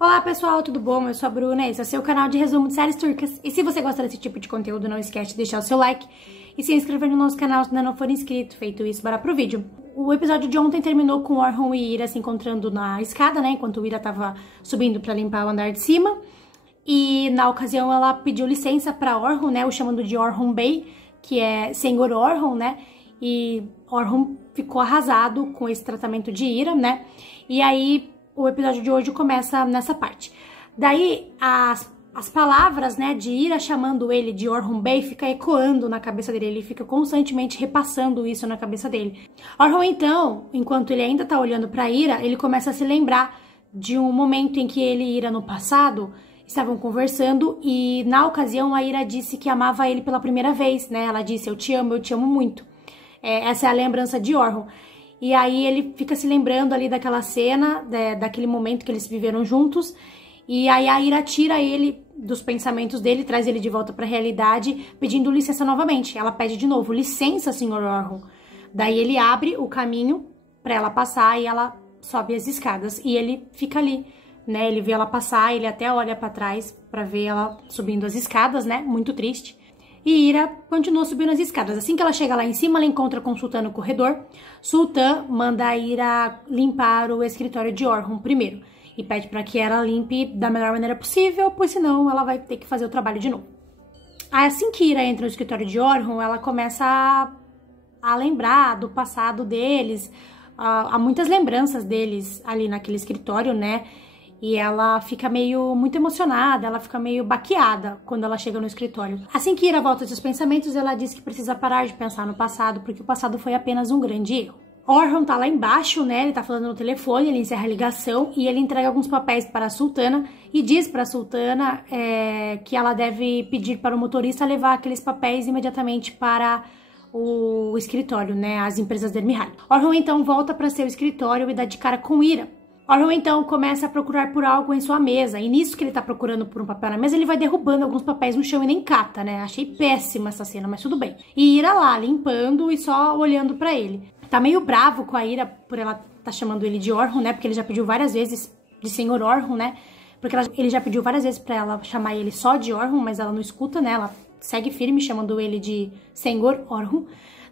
Olá pessoal, tudo bom? Eu sou a Bruna, esse é o seu canal de resumo de séries turcas. E se você gosta desse tipo de conteúdo, não esquece de deixar o seu like e se inscrever no nosso canal se ainda não for inscrito. Feito isso, bora pro vídeo. O episódio de ontem terminou com Orhun e Ira se encontrando na escada, né? Enquanto o Ira tava subindo pra limpar o andar de cima. E na ocasião ela pediu licença pra Orhun, né? O chamando de Orhun Bey, que é Senhor Orhun, né? E Orhun ficou arrasado com esse tratamento de Ira, né? E aí o episódio de hoje começa nessa parte. Daí as palavras, né, de Ira chamando ele de Orhun Bey fica ecoando na cabeça dele, ele fica constantemente repassando isso na cabeça dele. Orhun então, enquanto ele ainda tá olhando pra Ira, ele começa a se lembrar de um momento em que ele e Ira no passado estavam conversando e na ocasião a Ira disse que amava ele pela primeira vez, né? Ela disse, eu te amo muito. Essa é a lembrança de Orhun. E aí ele fica se lembrando ali daquela cena, daquele momento que eles viveram juntos. E aí a Ira tira ele dos pensamentos dele, traz ele de volta para a realidade, pedindo licença novamente. Ela pede de novo, licença, Sr. Orhun. Daí ele abre o caminho para ela passar e ela sobe as escadas. E ele fica ali, né? Ele vê ela passar, ele até olha para trás para ver ela subindo as escadas, né? Muito triste. E Ira continua subindo as escadas. Assim que ela chega lá em cima, ela encontra com Sultan no corredor. Sultan manda a Ira limpar o escritório de Orhun primeiro. E pede para que ela limpe da melhor maneira possível, pois senão ela vai ter que fazer o trabalho de novo. Assim que Ira entra no escritório de Orhun, ela começa a lembrar do passado deles. Há muitas lembranças deles ali naquele escritório, né? E ela fica muito emocionada, ela fica meio baqueada quando ela chega no escritório. Assim que Ira volta dos pensamentos, ela diz que precisa parar de pensar no passado, porque o passado foi apenas um grande erro. Orhun tá lá embaixo, né? Ele tá falando no telefone, ele encerra a ligação e ele entrega alguns papéis para a Sultana e diz para a Sultana que ela deve pedir para o motorista levar aqueles papéis imediatamente para o escritório, né? As empresas de Mihai. Orhun então volta para seu escritório e dá de cara com Ira. Orhun então começa a procurar por algo em sua mesa, e nisso que ele tá procurando por um papel na mesa, ele vai derrubando alguns papéis no chão e nem cata, né? Achei péssima essa cena, mas tudo bem. E Ira lá, limpando e só olhando pra ele. Tá meio bravo com a Ira por ela tá chamando ele de Orhun, né? Porque ele já pediu várias vezes de Senhor Orhun, né? Porque ele já pediu várias vezes pra ela chamar ele só de Orhun, mas ela não escuta, né? Ela segue firme chamando ele de Senhor Orhun.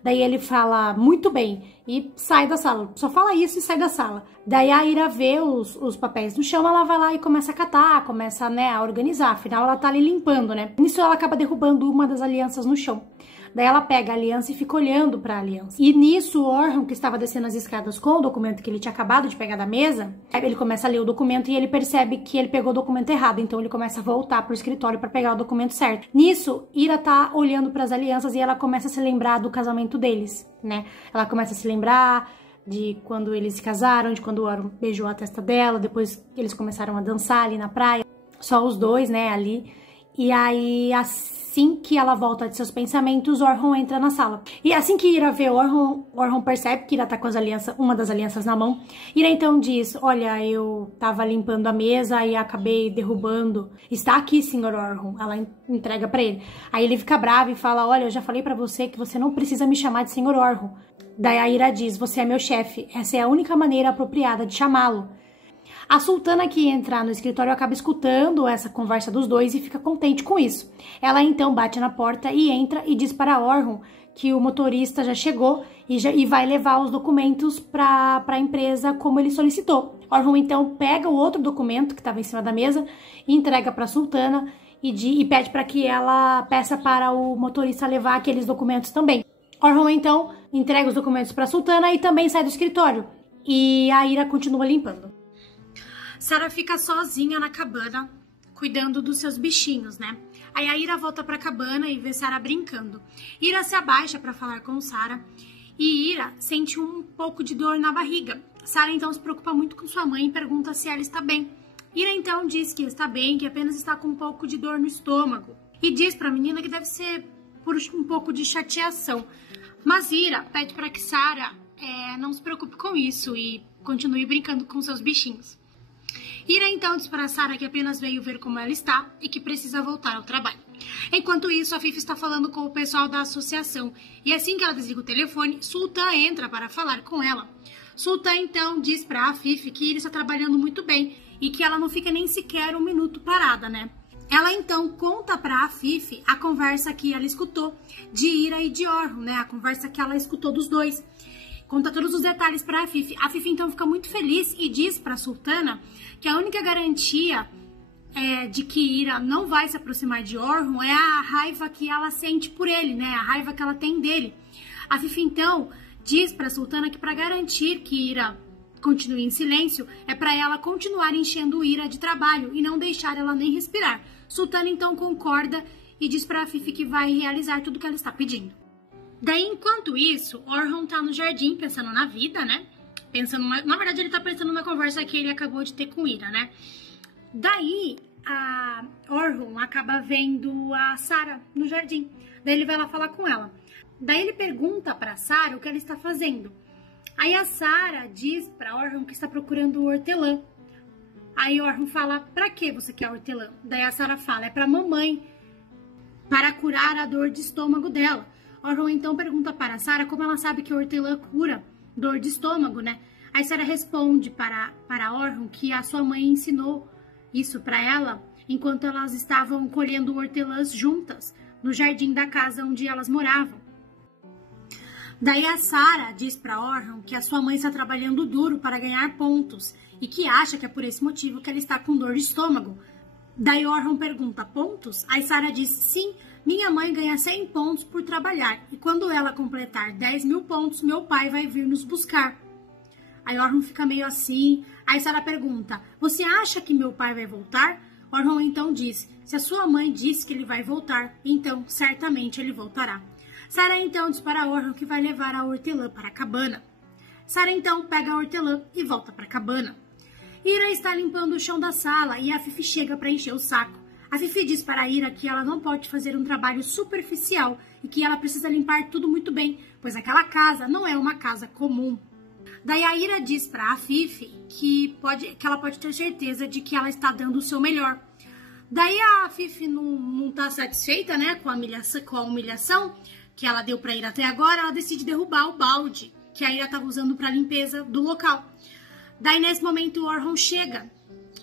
Daí ele fala, muito bem, e sai da sala. Só fala isso e sai da sala. Daí a Ira vê os papéis no chão, ela vai lá e começa a catar, começa, né, a organizar. Afinal, ela tá ali limpando, né? Nisso ela acaba derrubando uma das alianças no chão. Daí ela pega a aliança e fica olhando pra aliança. E nisso, o Orhun, que estava descendo as escadas com o documento que ele tinha acabado de pegar da mesa, ele começa a ler o documento e ele percebe que ele pegou o documento errado. Então ele começa a voltar pro escritório pra pegar o documento certo. Nisso, Ira tá olhando pras alianças e ela começa a se lembrar do casamento deles, né? Ela começa a se lembrar de quando eles se casaram, de quando o Orhun beijou a testa dela, depois que eles começaram a dançar ali na praia. Só os dois, né, ali. E aí, assim que ela volta de seus pensamentos, Orhun entra na sala. E assim que Ira vê Orhun percebe que Ira tá com uma das alianças na mão. Ira então diz, olha, eu tava limpando a mesa e acabei derrubando. Está aqui, Sr. Orhun. Ela entrega pra ele. Aí ele fica bravo e fala, olha, eu já falei pra você que você não precisa me chamar de Sr. Orhun. Daí a Ira diz, você é meu chefe. Essa é a única maneira apropriada de chamá-lo. A Sultana que entra no escritório acaba escutando essa conversa dos dois e fica contente com isso. Ela então bate na porta e entra e diz para Orhun que o motorista já chegou e vai levar os documentos para a empresa como ele solicitou. Orhun então pega o outro documento que estava em cima da mesa e entrega para a Sultana e pede para que ela peça para o motorista levar aqueles documentos também. Orhun então entrega os documentos para a Sultana e também sai do escritório. E a Ira continua limpando. Sarah fica sozinha na cabana, cuidando dos seus bichinhos, né? Aí a Ira volta pra cabana e vê Sarah brincando. Ira se abaixa pra falar com Sarah e Ira sente um pouco de dor na barriga. Sarah então se preocupa muito com sua mãe e pergunta se ela está bem. Ira então diz que está bem, que apenas está com um pouco de dor no estômago. E diz pra menina que deve ser por um pouco de chateação. Mas Ira pede pra que Sarah não se preocupe com isso e continue brincando com seus bichinhos. Ira então diz para Sarah que apenas veio ver como ela está e que precisa voltar ao trabalho. Enquanto isso, a Fifi está falando com o pessoal da associação e assim que ela desliga o telefone, Sultan entra para falar com ela. Sultan então diz para a Fifi que Ira está trabalhando muito bem e que ela não fica nem sequer um minuto parada, né? Ela então conta pra Afife a conversa que ela escutou de Ira e de Orhun, né? A conversa que ela escutou dos dois. Conta todos os detalhes pra Afife. A Afife então fica muito feliz e diz pra Sultana que a única garantia de que Ira não vai se aproximar de Orhun é a raiva que ela sente por ele, né? A raiva que ela tem dele. A Afife então diz pra Sultana que para garantir que Ira continue em silêncio, é para ela continuar enchendo Ira de trabalho e não deixar ela nem respirar. Sultana então concorda e diz para Afife que vai realizar tudo que ela está pedindo. Daí, enquanto isso, Orhun tá no jardim pensando na vida, né? Na verdade, ele tá pensando na conversa que ele acabou de ter com Ira, né? Daí, a Orhun acaba vendo a Sarah no jardim. Daí ele vai lá falar com ela. Daí ele pergunta pra Sarah o que ela está fazendo. Aí a Sarah diz pra Orhun que está procurando o hortelã. Aí Orhun fala, pra que você quer hortelã? Daí a Sarah fala, é pra mamãe, para curar a dor de estômago dela. Orhun então pergunta para a Sarah como ela sabe que o hortelã cura dor de estômago, né? Aí Sarah responde para Orhun que a sua mãe ensinou isso pra ela enquanto elas estavam colhendo hortelãs juntas no jardim da casa onde elas moravam. Daí a Sarah diz pra Orhun que a sua mãe está trabalhando duro para ganhar pontos e que acha que é por esse motivo que ela está com dor de estômago. Daí Orhun pergunta, pontos? Aí Sarah diz, sim, minha mãe ganha 100 pontos por trabalhar e quando ela completar 10.000 pontos, meu pai vai vir nos buscar. Aí Orhun fica meio assim. Aí Sarah pergunta, você acha que meu pai vai voltar? Orhun então diz, se a sua mãe disse que ele vai voltar, então certamente ele voltará. Sarah então diz para Orhun que vai levar a hortelã para a cabana. Sarah então pega a hortelã e volta para a cabana. Ira está limpando o chão da sala e a Afife chega para encher o saco. A Afife diz para Ira que ela não pode fazer um trabalho superficial e que ela precisa limpar tudo muito bem, pois aquela casa não é uma casa comum. Daí a Ira diz para a Afife que ela pode ter certeza de que ela está dando o seu melhor. Daí a Afife não está satisfeita, né, com a humilhação que ela deu para Ira até agora, ela decide derrubar o balde que a Ira estava usando para a limpeza do local. Daí nesse momento o Orhun chega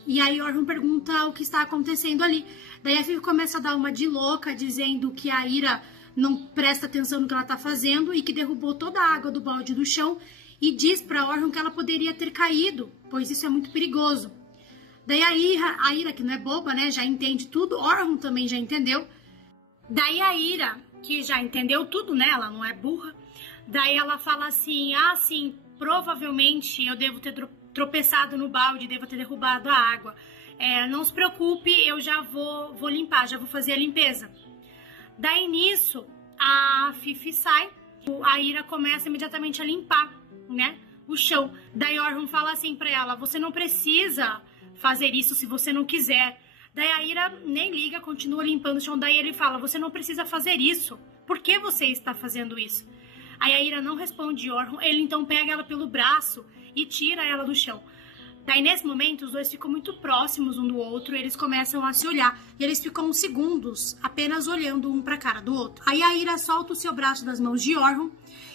e aí Orhun pergunta o que está acontecendo ali. Daí a Afife começa a dar uma de louca dizendo que a Ira não presta atenção no que ela está fazendo e que derrubou toda a água do balde do chão e diz para Orhun que ela poderia ter caído, pois isso é muito perigoso. Daí a Ira, que não é boba, né, já entende tudo, Orhun também já entendeu. Daí a Ira, que já entendeu tudo, né, ela não é burra, daí ela fala assim, sim, provavelmente eu devo ter tropeçado no balde, devo ter derrubado a água. Não se preocupe, eu já vou limpar, já vou fazer a limpeza. Daí nisso, a Afife sai, a Ira começa imediatamente a limpar, né, o chão. Daí Orhun fala assim pra ela, você não precisa fazer isso se você não quiser. Daí a Ira nem liga, continua limpando o chão. Daí ele fala, você não precisa fazer isso. Por que você está fazendo isso? Aí a Ira não responde Orhun. Ele então pega ela pelo braço e tira ela do chão. Daí nesse momento os dois ficam muito próximos um do outro. Eles começam a se olhar. E eles ficam uns segundos apenas olhando um pra cara do outro. Aí a Ira solta o seu braço das mãos de Orhun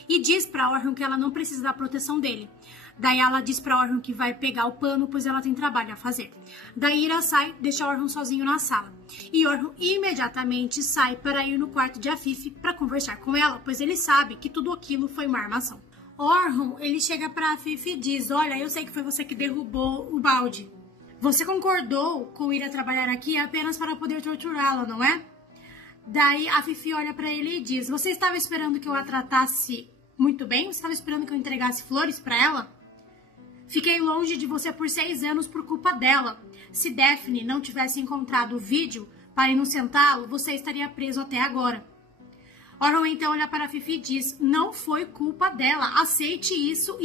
e diz pra Orhun que ela não precisa da proteção dele. Daí ela diz pra Orhun que vai pegar o pano, pois ela tem trabalho a fazer. Daí Ira sai, deixa Orhun sozinho na sala. E Orhun imediatamente sai para ir no quarto de Afife para conversar com ela, pois ele sabe que tudo aquilo foi uma armação. Orhun, ele chega pra Afife e diz, olha, eu sei que foi você que derrubou o balde. Você concordou com Ira trabalhar aqui apenas para poder torturá-la, não é? Daí a Afife olha pra ele e diz, você estava esperando que eu a tratasse muito bem? Você estava esperando que eu entregasse flores pra ela? Fiquei longe de você por 6 anos por culpa dela. Se Daphne não tivesse encontrado o vídeo para inocentá-lo, você estaria preso até agora. Orhun então olha para a Afife e diz, não foi culpa dela, aceite isso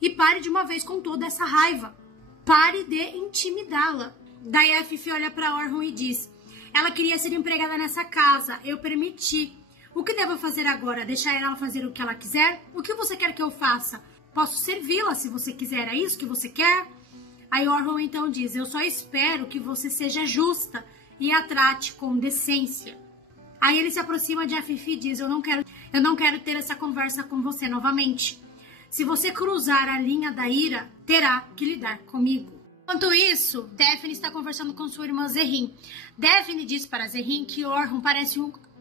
e pare de uma vez com toda essa raiva. Pare de intimidá-la. Daí a Afife olha para Orhun e diz, ela queria ser empregada nessa casa, eu permiti. O que devo fazer agora? Deixar ela fazer o que ela quiser? O que você quer que eu faça? Posso servi-la se você quiser, é isso que você quer? Aí Orhun então diz, eu só espero que você seja justa e a trate com decência. Aí ele se aproxima de Afife e diz, eu não quero ter essa conversa com você novamente. Se você cruzar a linha da ira, terá que lidar comigo. Enquanto isso, Daphne está conversando com sua irmã Zerrin. Daphne diz para Zerrin que Orhun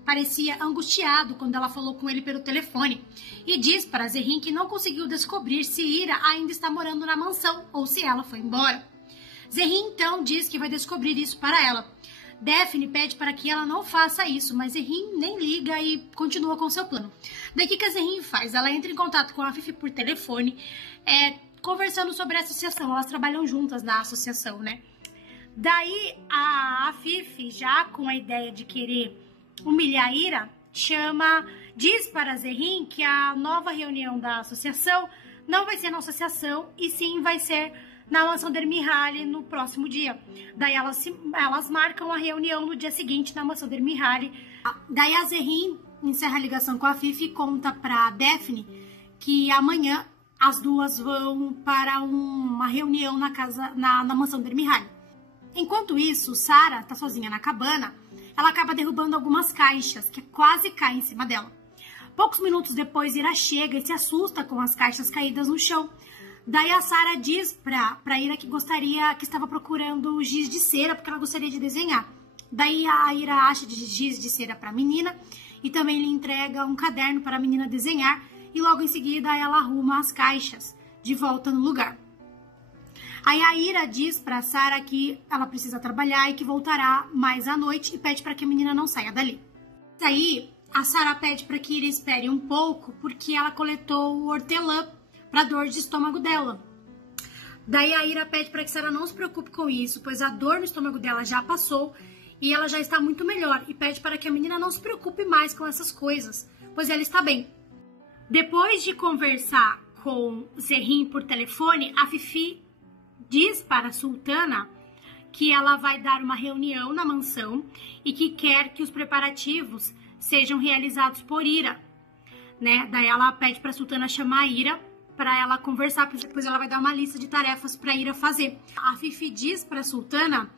parecia angustiado quando ela falou com ele pelo telefone e diz para Zerrin que não conseguiu descobrir se Ira ainda está morando na mansão ou se ela foi embora. Zerrin então diz que vai descobrir isso para ela. Daphne pede para que ela não faça isso, mas Zerrin nem liga e continua com seu plano. Daí o que a Zerrin faz? Ela entra em contato com a Fifi por telefone, conversando sobre a associação. Elas trabalham juntas na associação, né? Daí a Fifi, já com a ideia de querer humilhar Ira, diz para Zerrin que a nova reunião da associação não vai ser na associação e sim vai ser na mansão Dermihali no próximo dia. Daí elas marcam a reunião no dia seguinte na mansão Dermihali. Daí a Zerrin encerra a ligação com a Fifi e conta para Daphne que amanhã as duas vão para uma reunião na mansão Dermihali. Enquanto isso, Sarah está sozinha na cabana. Ela acaba derrubando algumas caixas que quase caem em cima dela. Poucos minutos depois, Ira chega e se assusta com as caixas caídas no chão. Daí a Sarah diz pra Ira que estava procurando giz de cera porque ela gostaria de desenhar. Daí a Ira acha de giz de cera para a menina e também lhe entrega um caderno para a menina desenhar e logo em seguida ela arruma as caixas de volta no lugar. Aí a Ira diz para Sarah que ela precisa trabalhar e que voltará mais à noite e pede para que a menina não saia dali. Aí a Sarah pede para que Ira espere um pouco porque ela coletou o hortelã para dor de estômago dela. Daí a Ira pede para que Sarah não se preocupe com isso, pois a dor no estômago dela já passou e ela já está muito melhor e pede para que a menina não se preocupe mais com essas coisas, pois ela está bem. Depois de conversar com Zerrin por telefone, a Fifi diz para a Sultana que ela vai dar uma reunião na mansão e que quer que os preparativos sejam realizados por Ira, né? Daí ela pede para a Sultana chamar a Ira para ela conversar, depois ela vai dar uma lista de tarefas para Ira fazer. A Fifi diz para a Sultana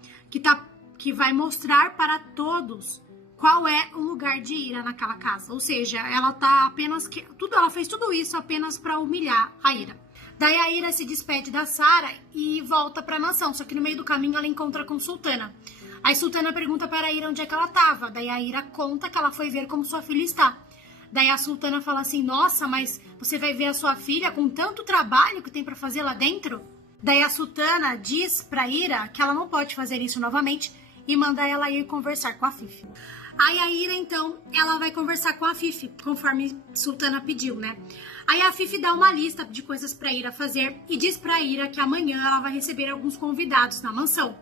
que vai mostrar para todos qual é o lugar de Ira naquela casa. Ou seja, ela fez tudo isso apenas para humilhar a Ira. Daí a Ira se despede da Sarah e volta para a mansão, só que no meio do caminho ela encontra com Sultana. Aí Sultana pergunta para a Ira onde é que ela estava. Daí a Ira conta que ela foi ver como sua filha está. Daí a Sultana fala assim, nossa, mas você vai ver a sua filha com tanto trabalho que tem para fazer lá dentro? Daí a Sultana diz pra Ira que ela não pode fazer isso novamente e manda ela ir conversar com a Fifi. Aí a Ira, então, ela vai conversar com a Fifi, conforme Sultana pediu, né? Aí a Fifi dá uma lista de coisas pra Ira fazer e diz pra Ira que amanhã ela vai receber alguns convidados na mansão.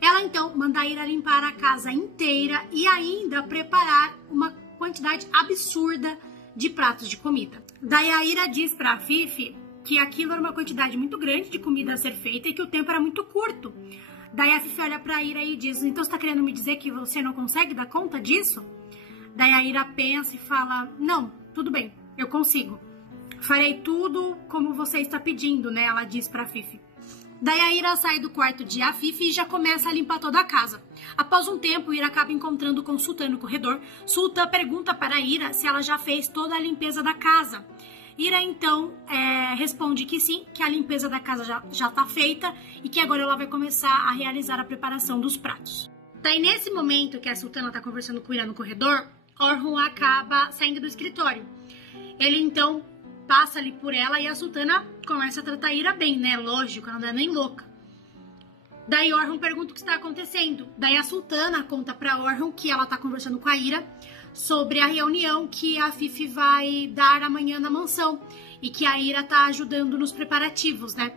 Ela, então, manda a Ira limpar a casa inteira e ainda preparar uma quantidade absurda de pratos de comida. Daí a Ira diz pra Fifi que aquilo era uma quantidade muito grande de comida a ser feita e que o tempo era muito curto. Daí a Fifi olha pra Ira e diz, então você tá querendo me dizer que você não consegue dar conta disso? Daí a Ira pensa e fala, não, tudo bem, eu consigo. Farei tudo como você está pedindo, né? Ela diz pra Fifi. Daí a Ira sai do quarto de a Fifi e já começa a limpar toda a casa. Após um tempo, Ira acaba encontrando com Sultan no corredor. Sultan pergunta para Ira se ela já fez toda a limpeza da casa. Ira, então, responde que sim, que a limpeza da casa já está feita e que agora ela vai começar a realizar a preparação dos pratos. Daí, nesse momento que a Sultana está conversando com Ira no corredor, Orhun acaba saindo do escritório. Ele, então, passa ali por ela e a Sultana começa a tratar Ira bem, né? Lógico, ela não é nem louca. Daí Orhun pergunta o que está acontecendo. Daí a Sultana conta para Orhun que ela está conversando com a Ira sobre a reunião que a Fifi vai dar amanhã na mansão e que a Ira tá ajudando nos preparativos, né?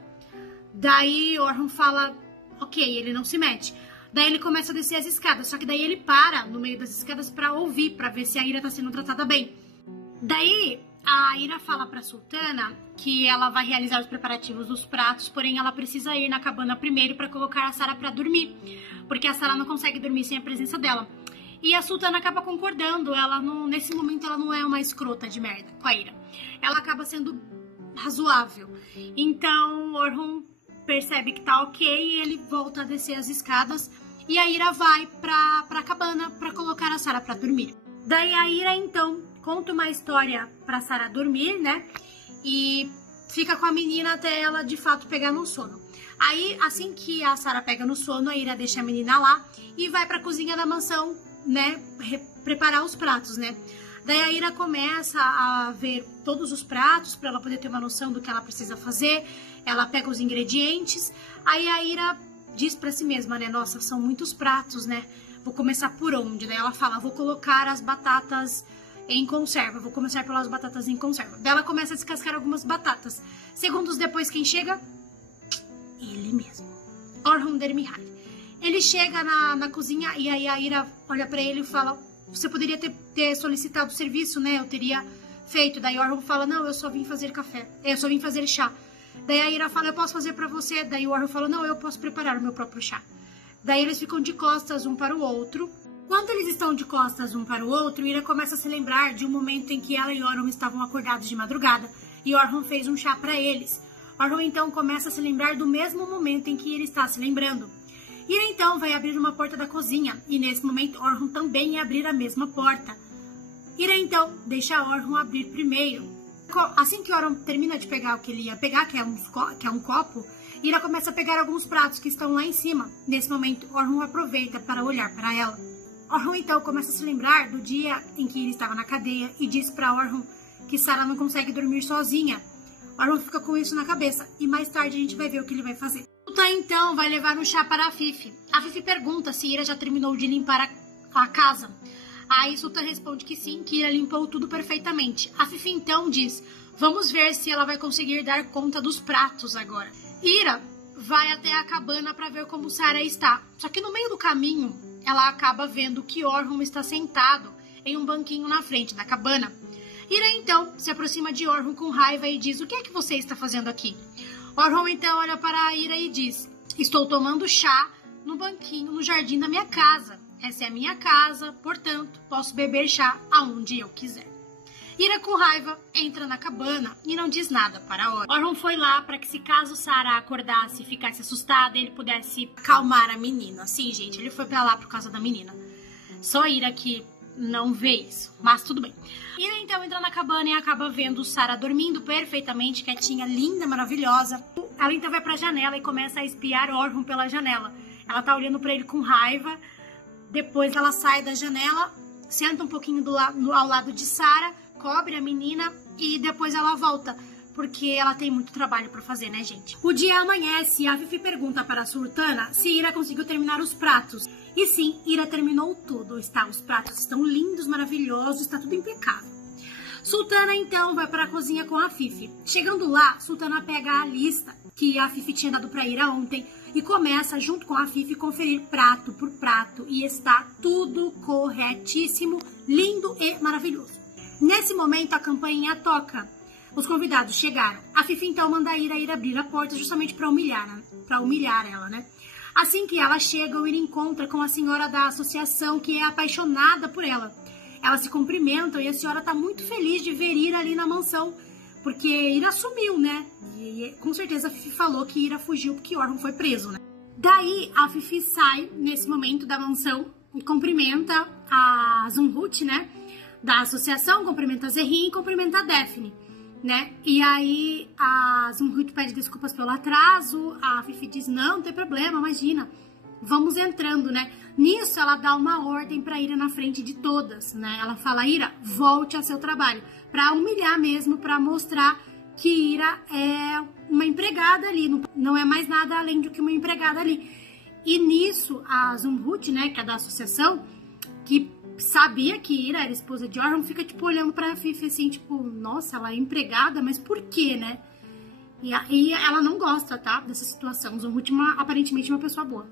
Daí Orhun fala, ok, ele não se mete. Daí ele começa a descer as escadas, só que daí ele para no meio das escadas para ouvir, para ver se a Ira tá sendo tratada bem. Daí a Ira fala pra Sultana que ela vai realizar os preparativos dos pratos, porém ela precisa ir na cabana primeiro para colocar a Sarah para dormir, porque a Sarah não consegue dormir sem a presença dela. E a Sultana acaba concordando, nesse momento ela não é uma escrota de merda com a Ira. Ela acaba sendo razoável. Então Orhun percebe que tá ok e ele volta a descer as escadas e a Ira vai pra cabana para colocar a Sarah para dormir. Daí a Ira então conta uma história pra Sarah dormir, né? E fica com a menina até ela de fato pegar no sono. Aí, assim que a Sarah pega no sono, a Ira deixa a menina lá e vai pra cozinha da mansão, né, preparar os pratos, né. Daí a Ira começa a ver todos os pratos para ela poder ter uma noção do que ela precisa fazer. Ela pega os ingredientes, aí a Ira diz pra si mesma, né, nossa, são muitos pratos, né, vou começar por onde? Daí ela fala, vou colocar as batatas em conserva, vou começar pelas batatas em conserva. Daí ela começa a descascar algumas batatas. Segundos depois, quem chega? Ele mesmo, Orhun Dermihal. Ele chega na cozinha e aí a Ira olha pra ele e fala, você poderia ter solicitado o serviço, né, eu teria feito. Daí Orhun fala, não, eu só vim fazer café, eu só vim fazer chá. Daí a Ira fala, eu posso fazer pra você. Daí o Orhun fala, não, eu posso preparar o meu próprio chá. Daí eles ficam de costas um para o outro. Quando eles estão de costas um para o outro, Ira começa a se lembrar de um momento em que ela e Orhun estavam acordados de madrugada e Orhun fez um chá para eles. Orhun então começa a se lembrar do mesmo momento em que ele está se lembrando. Ira então vai abrir uma porta da cozinha e nesse momento Orhun também ia abrir a mesma porta. Ira então deixa Orhun abrir primeiro. Assim que Orhun termina de pegar o que ele ia pegar, que é um copo, Ira começa a pegar alguns pratos que estão lá em cima. Nesse momento, Orhun aproveita para olhar para ela. Orhun então começa a se lembrar do dia em que ele estava na cadeia e diz para Orhun que Sarah não consegue dormir sozinha. Orhun fica com isso na cabeça e mais tarde a gente vai ver o que ele vai fazer. Sultan então vai levar um chá para a Fifi. A Fifi pergunta se Ira já terminou de limpar a casa. Aí Sultan responde que sim, que Ira limpou tudo perfeitamente. A Fifi então diz, vamos ver se ela vai conseguir dar conta dos pratos agora. Ira vai até a cabana para ver como Sarah está. Só que no meio do caminho, ela acaba vendo que Orhun está sentado em um banquinho na frente da cabana. Ira então se aproxima de Orhun com raiva e diz, o que é que você está fazendo aqui? Orhun então olha para a Ira e diz, estou tomando chá no banquinho no jardim da minha casa. Essa é a minha casa, portanto, posso beber chá aonde eu quiser. Ira, com raiva, entra na cabana e não diz nada para Orhun. Orhun foi lá para que, se caso Sarah acordasse e ficasse assustada, ele pudesse acalmar a menina. Sim, gente, ele foi para lá por causa da menina. Só Ira que não vê isso, mas tudo bem. Ira então entra na cabana e acaba vendo Sarah dormindo perfeitamente, quietinha, linda, maravilhosa. Ela então vai para a janela e começa a espiar Orhun pela janela. Ela tá olhando para ele com raiva. Depois ela sai da janela, senta um pouquinho ao lado de Sarah, cobre a menina e depois ela volta, porque ela tem muito trabalho para fazer, né, gente? O dia amanhece e a Fifi pergunta para a Sultana se Ira conseguiu terminar os pratos. E sim, Ira terminou tudo. Os pratos estão lindos, maravilhosos, está tudo impecável. Sultana então vai para a cozinha com a Fifi. Chegando lá, Sultana pega a lista que a Fifi tinha dado para Ira ontem e começa, junto com a Fifi, conferir prato por prato. E está tudo corretíssimo, lindo e maravilhoso. Nesse momento, a campainha toca. Os convidados chegaram. A Fifi então manda a Ira abrir a porta justamente para humilhar ela, né? Assim que ela chega, o Ira encontra com a senhora da associação, que é apaixonada por ela. Elas se cumprimentam e a senhora está muito feliz de ver Ira ali na mansão, porque Ira sumiu, né? E com certeza a Fifi falou que Ira fugiu porque Orhun foi preso, né? Daí a Fifi sai, nesse momento, da mansão e cumprimenta a Zumhut, né? Da associação, cumprimenta a Zerrin e cumprimenta a Daphne, né? E aí a Zumhut pede desculpas pelo atraso, a Fifi diz, não tem problema, imagina, vamos entrando, né? Nisso ela dá uma ordem pra Ira na frente de todas, né? Ela fala, Ira, volte ao seu trabalho, pra humilhar mesmo, pra mostrar que Ira é uma empregada ali, não é mais nada além do que uma empregada ali. E nisso a Zumhut, né, que é da associação, que sabia que Ira era esposa de Orhun, fica, tipo, olhando pra Fifi, assim, tipo, nossa, ela é empregada, mas por quê, né? E ela não gosta, tá, dessa situação. Zumhut é aparentemente uma pessoa boa.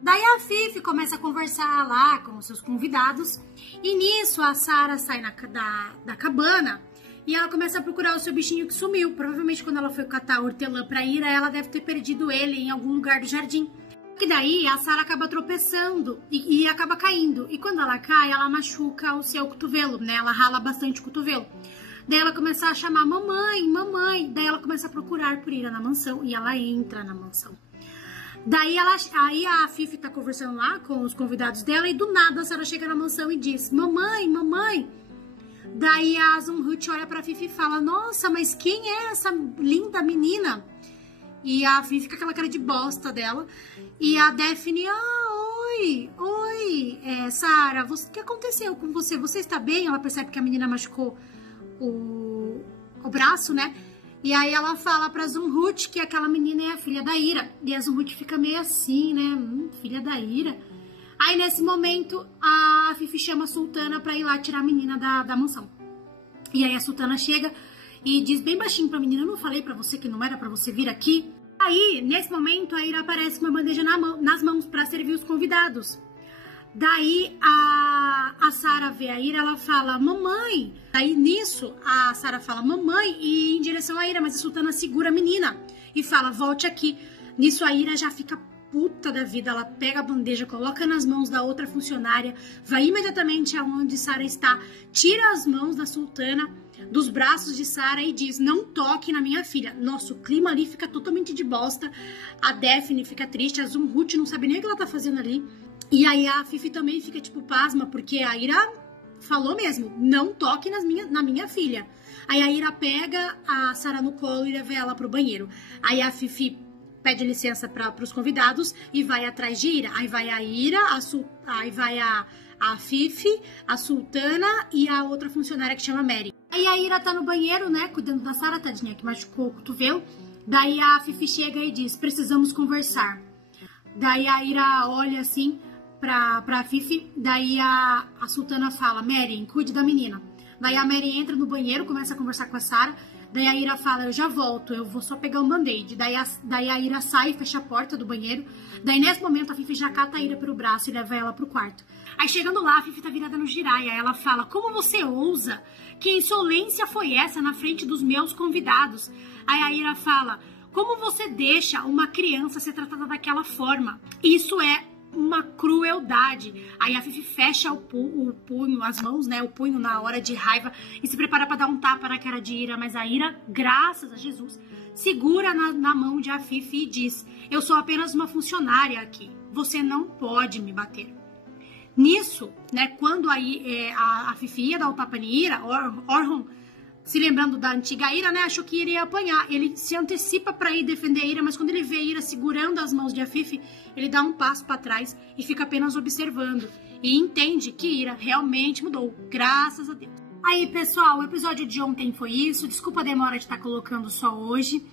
Daí a Fifi começa a conversar lá com os seus convidados, e nisso a Sarah sai da cabana, e ela começa a procurar o seu bichinho que sumiu. Provavelmente quando ela foi catar hortelã pra Ira, ela deve ter perdido ele em algum lugar do jardim. Que daí a Sarah acaba tropeçando e acaba caindo. E quando ela cai, ela machuca o seu cotovelo, né? Ela rala bastante o cotovelo. Daí ela começa a chamar mamãe, mamãe. Daí ela começa a procurar por Ira na mansão e ela entra na mansão. Daí aí a Fifi tá conversando lá com os convidados dela e do nada a Sarah chega na mansão e diz, mamãe, mamãe. Daí a Zumhut olha pra Fifi e fala, nossa, mas quem é essa linda menina? E a Fifi fica aquela cara de bosta dela. E a Daphne, oi, Sarah, o que aconteceu com você? Você está bem? Ela percebe que a menina machucou o braço, né? E aí ela fala pra Zumruth que aquela menina é a filha da Ira. E a Zumruth fica meio assim, né? Filha da Ira. Aí nesse momento a Fifi chama a Sultana pra ir lá tirar a menina da mansão. E aí a Sultana chega e diz bem baixinho pra menina: eu não falei pra você que não era pra você vir aqui? Aí, nesse momento, a Ira aparece com uma bandeja nas mãos pra servir os convidados. Daí a Sarah vê a Ira, ela fala: mamãe. Daí nisso a Sarah fala: mamãe, e em direção à Ira, mas a Sultana segura a menina e fala: volte aqui. Nisso a Ira já fica puta da vida, ela pega a bandeja, coloca nas mãos da outra funcionária, vai imediatamente aonde Sarah está, tira as mãos da Sultana dos braços de Sarah e diz: não toque na minha filha. Nossa, o clima ali fica totalmente de bosta, a Daphne fica triste, a Zumruth não sabe nem o que ela tá fazendo ali. E aí a Fifi também fica tipo pasma, porque a Ira falou mesmo: não toque na minha filha. Aí a Ira pega a Sarah no colo e leva ela pro banheiro. Aí a Fifi pede licença para os convidados e vai atrás de Ira. Aí vai a Ira, aí vai a Fifi, a Sultana e a outra funcionária que chama Mary. Aí a Ira tá no banheiro, né, cuidando da Sarah, tadinha, que machucou o cotovelo. Daí a Fifi chega e diz: precisamos conversar. Daí a Ira olha assim pra Fifi, daí a Sultana fala: Mary, cuide da menina. Daí a Mary entra no banheiro, começa a conversar com a Sarah. Daí a Ira fala: eu já volto, eu vou só pegar um band-aid. Daí a Ira sai, fecha a porta do banheiro. Daí nesse momento a Fifi já cata a Ira pelo braço e leva ela pro quarto. Aí chegando lá, a Fifi tá virada no giraia. Ela fala: como você ousa? Que insolência foi essa na frente dos meus convidados? Aí a Ira fala: como você deixa uma criança ser tratada daquela forma? Isso é uma crueldade. Aí a Fifi fecha o punho, as mãos, né, o punho na hora de raiva e se prepara para dar um tapa na cara de Ira, mas a Ira, graças a Jesus, segura na mão de a Fifi e diz: eu sou apenas uma funcionária aqui, você não pode me bater. Nisso, né, quando aí a Fifi ia dar o tapa em Ira, Orhun, se lembrando da antiga Ira, né, achou que Ira ia apanhar. Ele se antecipa para ir defender a Ira, mas quando ele vê Ira segurando as mãos de Afife, ele dá um passo para trás e fica apenas observando. E entende que Ira realmente mudou, graças a Deus. Aí, pessoal, o episódio de ontem foi isso. Desculpa a demora de estar colocando só hoje.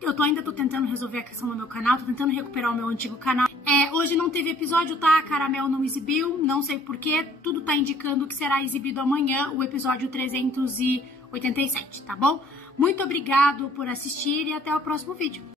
Eu ainda tô tentando resolver a questão do meu canal, tô tentando recuperar o meu antigo canal. Hoje não teve episódio, tá? A Caramel não exibiu, não sei porquê. Tudo tá indicando que será exibido amanhã, o episódio 387, tá bom? Muito obrigado por assistir e até o próximo vídeo.